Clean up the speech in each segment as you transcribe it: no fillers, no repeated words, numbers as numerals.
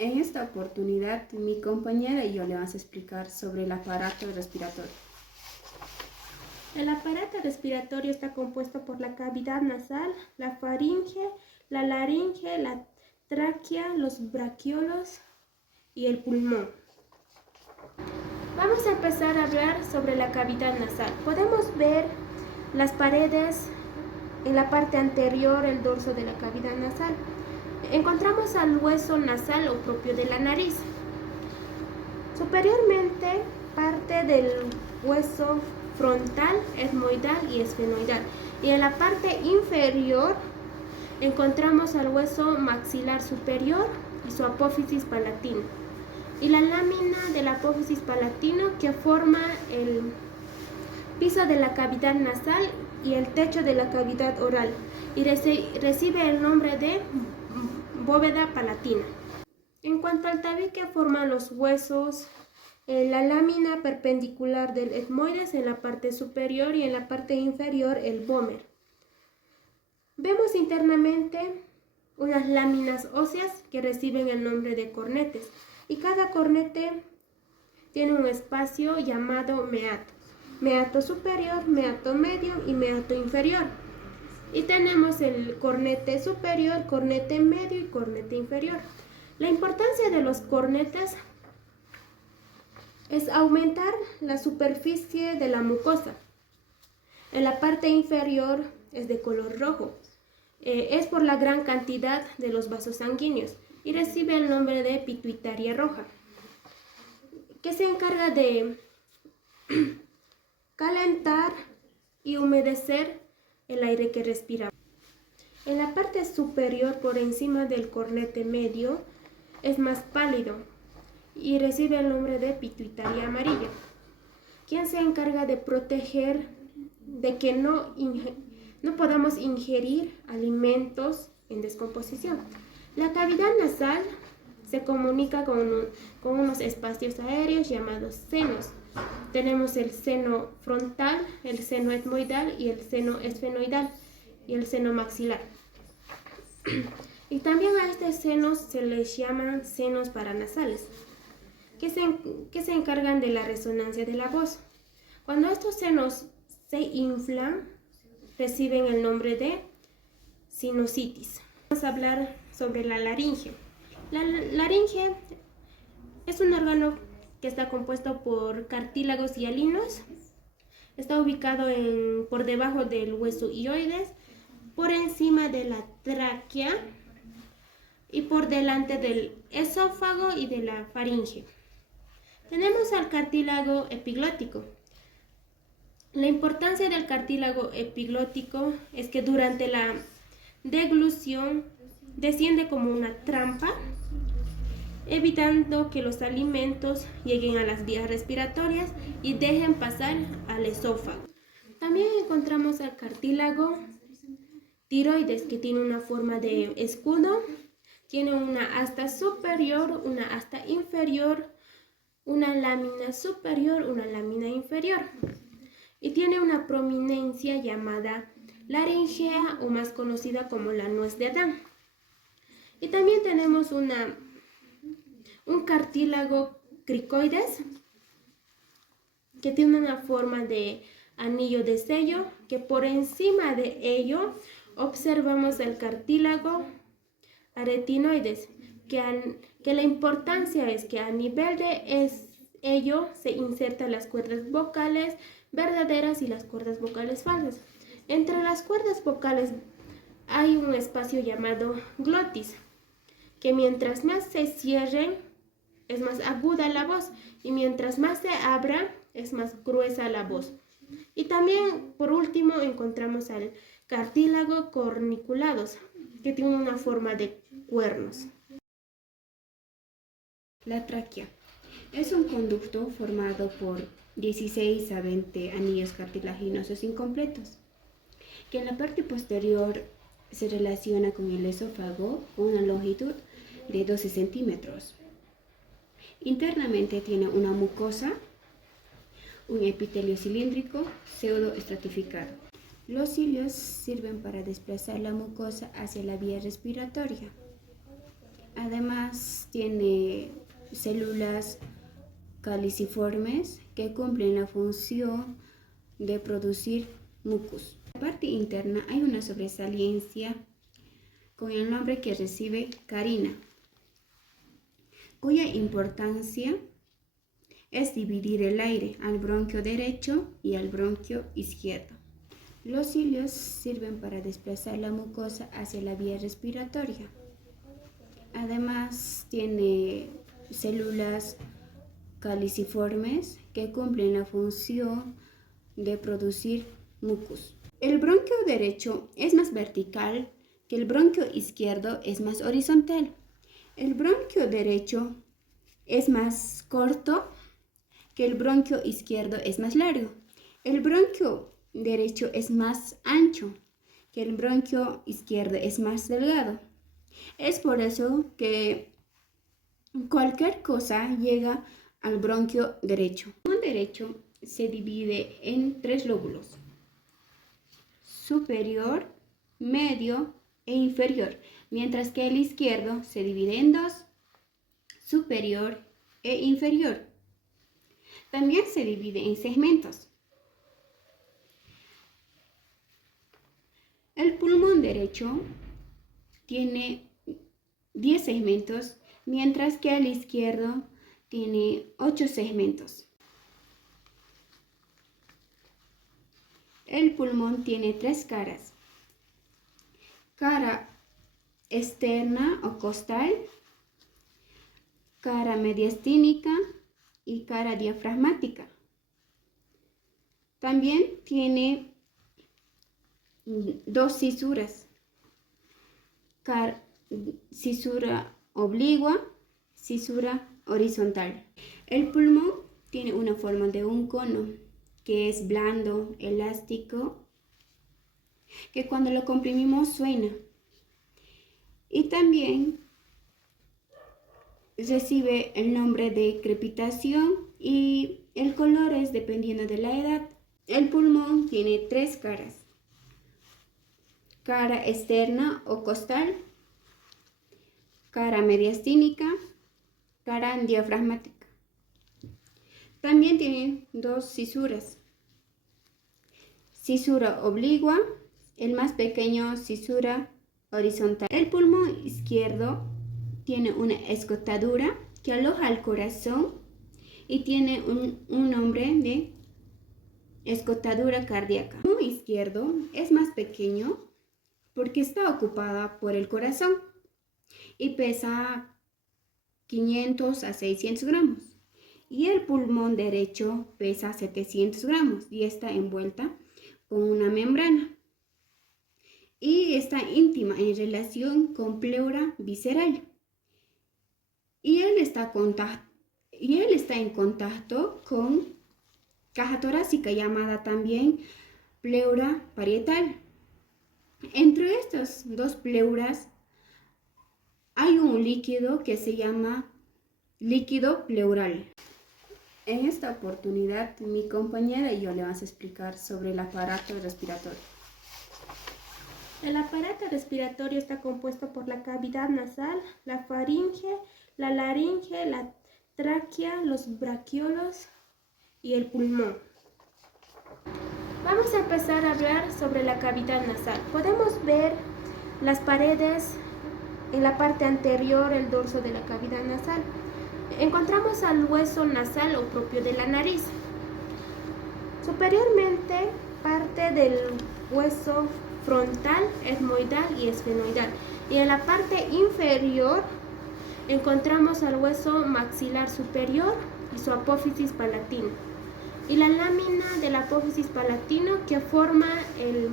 En esta oportunidad, mi compañera y yo le vamos a explicar sobre el aparato respiratorio. El aparato respiratorio está compuesto por la cavidad nasal, la faringe, la laringe, la tráquea, los braquiolos y el pulmón. Vamos a empezar a hablar sobre la cavidad nasal. Podemos ver las paredes en la parte anterior, el dorso de la cavidad nasal. Encontramos al hueso nasal o propio de la nariz. Superiormente, parte del hueso frontal, etmoidal y esfenoidal. Y en la parte inferior encontramos al hueso maxilar superior y su apófisis palatino. Y la lámina del apófisis palatino que forma el piso de la cavidad nasal y el techo de la cavidad oral. Y recibe el nombre de bóveda palatina. En cuanto al tabique, forman los huesos, la lámina perpendicular del etmoides en la parte superior y en la parte inferior el vómer. Vemos internamente unas láminas óseas que reciben el nombre de cornetes y cada cornete tiene un espacio llamado meato. Meato superior, meato medio y meato inferior. Y tenemos el cornete superior, cornete medio y cornete inferior. La importancia de los cornetes es aumentar la superficie de la mucosa. En la parte inferior es de color rojo. Es por la gran cantidad de los vasos sanguíneos y recibe el nombre de pituitaria roja, que se encarga de calentar y humedecer el aire que respiramos. En la parte superior, por encima del cornete medio, es más pálido y recibe el nombre de pituitaria amarilla, quien se encarga de proteger de que no podamos ingerir alimentos en descomposición. La cavidad nasal se comunica con unos espacios aéreos llamados senos. Tenemos el seno frontal, el seno etmoidal y el seno esfenoidal y el seno maxilar. Y también a estos senos se les llaman senos paranasales, que se encargan de la resonancia de la voz. Cuando estos senos se inflan, reciben el nombre de sinusitis. Vamos a hablar sobre la laringe. La laringe es un órgano que está compuesto por cartílagos y hialinos. Está ubicado por debajo del hueso hioides, por encima de la tráquea y por delante del esófago y de la faringe. Tenemos al cartílago epiglótico. La importancia del cartílago epiglótico es que durante la deglución desciende como una trampa, evitando que los alimentos lleguen a las vías respiratorias y dejen pasar al esófago. También encontramos al cartílago tiroides, que tiene una forma de escudo, tiene una asta superior, una asta inferior, una lámina superior, una lámina inferior. Y tiene una prominencia llamada laringea o más conocida como la nuez de Adán. Y también tenemos un cartílago cricoides que tiene una forma de anillo de sello, que por encima de ello observamos el cartílago aretinoides, que la importancia es que a nivel de ello se insertan las cuerdas vocales verdaderas y las cuerdas vocales falsas. Entre las cuerdas vocales hay un espacio llamado glotis, que mientras más se cierren es más aguda la voz y mientras más se abra es más gruesa la voz. Y también, por último, encontramos al cartílago corniculados, que tiene una forma de cuernos. La tráquea es un conducto formado por 16 a 20 anillos cartilaginosos incompletos, que en la parte posterior se relaciona con el esófago con una longitud de 12 centímetros. Internamente tiene una mucosa, un epitelio cilíndrico pseudoestratificado. Los cilios sirven para desplazar la mucosa hacia la vía respiratoria. Además, tiene células caliciformes que cumplen la función de producir mucus. En la parte interna hay una sobresaliencia con el nombre que recibe carina, cuya importancia es dividir el aire al bronquio derecho y al bronquio izquierdo. Los cilios sirven para desplazar la mucosa hacia la vía respiratoria. Además, tiene células caliciformes que cumplen la función de producir mucus. El bronquio derecho es más vertical que el bronquio izquierdo es más horizontal. El bronquio derecho es más corto que el bronquio izquierdo es más largo. El bronquio derecho es más ancho que el bronquio izquierdo es más delgado. Es por eso que cualquier cosa llega al bronquio derecho. El pulmón derecho se divide en 3 lóbulos: superior, medio e inferior, mientras que el izquierdo se divide en 2, superior e inferior. También se divide en segmentos. El pulmón derecho tiene 10 segmentos, mientras que el izquierdo tiene 8 segmentos. El pulmón tiene 3 caras: cara externa o costal, cara mediastínica y cara diafragmática. También tiene 2 cisuras: cisura oblicua, cisura horizontal. El pulmón tiene una forma de un cono que es blando, elástico, que cuando lo comprimimos suena. Y también recibe el nombre de crepitación y el color es dependiendo de la edad. El pulmón tiene 3 caras: cara externa o costal, cara mediastínica, cara diafragmática. También tiene 2 cisuras: cisura oblicua, el más pequeño cisura horizontal. El pulmón izquierdo tiene una escotadura que aloja el corazón y tiene un nombre de escotadura cardíaca. El pulmón izquierdo es más pequeño porque está ocupada por el corazón y pesa 500 a 600 gramos. Y el pulmón derecho pesa 700 gramos y está envuelta con una membrana. Y está íntima en relación con pleura visceral. Y él está en contacto con caja torácica, llamada también pleura parietal. Entre estas 2 pleuras hay un líquido que se llama líquido pleural. En esta oportunidad, mi compañera y yo le vamos a explicar sobre el aparato respiratorio. El aparato respiratorio está compuesto por la cavidad nasal, la faringe, la laringe, la tráquea, los braquiolos y el pulmón. Vamos a empezar a hablar sobre la cavidad nasal. Podemos ver las paredes en la parte anterior, el dorso de la cavidad nasal. Encontramos al hueso nasal o propio de la nariz. Superiormente, parte del hueso frontal, etmoidal y esfenoidal. Y en la parte inferior encontramos al hueso maxilar superior y su apófisis palatino. Y la lámina del apófisis palatino que forma el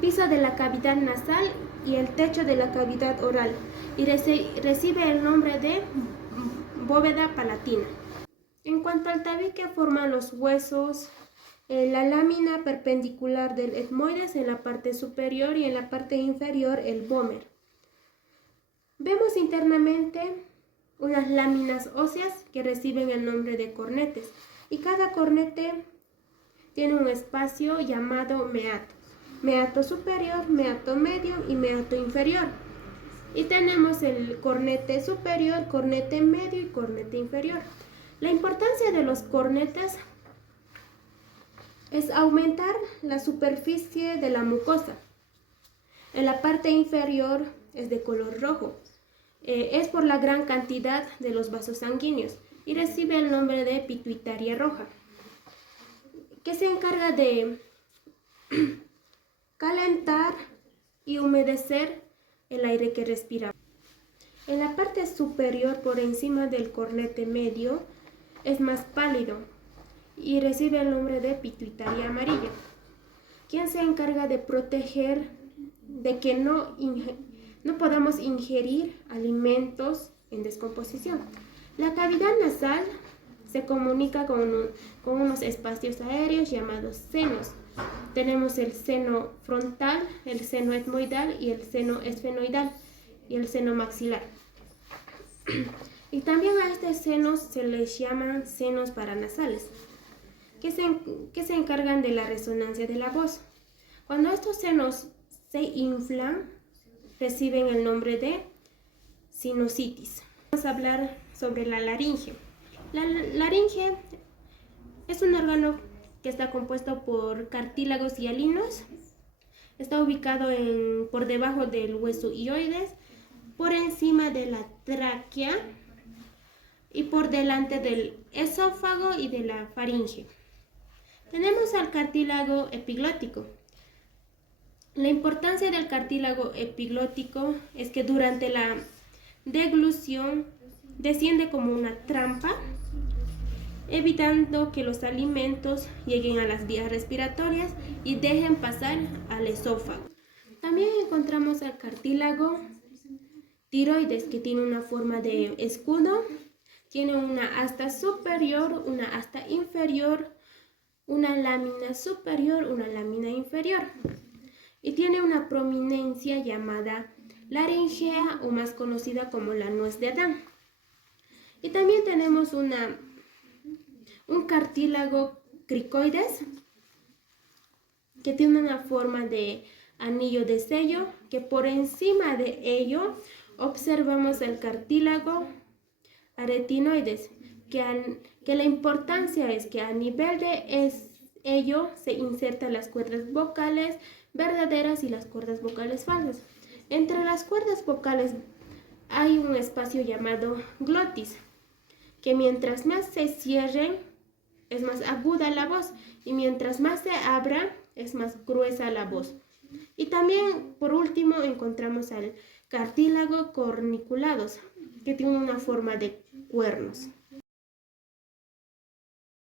piso de la cavidad nasal y el techo de la cavidad oral. Y recibe el nombre de bóveda palatina. En cuanto al tabique, forman los huesos, la lámina perpendicular del etmoides en la parte superior y en la parte inferior el vómer. Vemos internamente unas láminas óseas que reciben el nombre de cornetes y cada cornete tiene un espacio llamado meato. Meato superior, meato medio y meato inferior. Y tenemos el cornete superior, cornete medio y cornete inferior. La importancia de los cornetes es aumentar la superficie de la mucosa. En la parte inferior es de color rojo. Es por la gran cantidad de los vasos sanguíneos y recibe el nombre de pituitaria roja, que se encarga de calentar y humedecer el aire que respiramos. En la parte superior, por encima del cornete medio, es más pálido y recibe el nombre de pituitaria amarilla, quien se encarga de proteger de que no podamos ingerir alimentos en descomposición. La cavidad nasal se comunica con unos espacios aéreos llamados senos. Tenemos el seno frontal, el seno etmoidal y el seno esfenoidal y el seno maxilar. Y también a estos senos se les llaman senos paranasales, que se encargan de la resonancia de la voz. Cuando estos senos se inflan, reciben el nombre de sinusitis. Vamos a hablar sobre la laringe. La laringe es un órgano que está compuesto por cartílagos hialinos. Está ubicado por debajo del hueso hioides, por encima de la tráquea y por delante del esófago y de la faringe. Tenemos al cartílago epiglótico. La importancia del cartílago epiglótico es que durante la deglución desciende como una trampa, evitando que los alimentos lleguen a las vías respiratorias y dejen pasar al esófago. También encontramos el cartílago tiroides, que tiene una forma de escudo, tiene una asta superior, una asta inferior, una lámina superior, una lámina inferior, y tiene una prominencia llamada laringea, o más conocida como la nuez de Adán. Y también tenemos un cartílago cricoides, que tiene una forma de anillo de sello, que por encima de ello observamos el cartílago aretinoides, que la importancia es que a nivel de ello se insertan las cuerdas vocales verdaderas y las cuerdas vocales falsas. Entre las cuerdas vocales hay un espacio llamado glotis, que mientras más se cierren es más aguda la voz, y mientras más se abra es más gruesa la voz. Y también, por último, encontramos al cartílago corniculados, que tiene una forma de cuernos.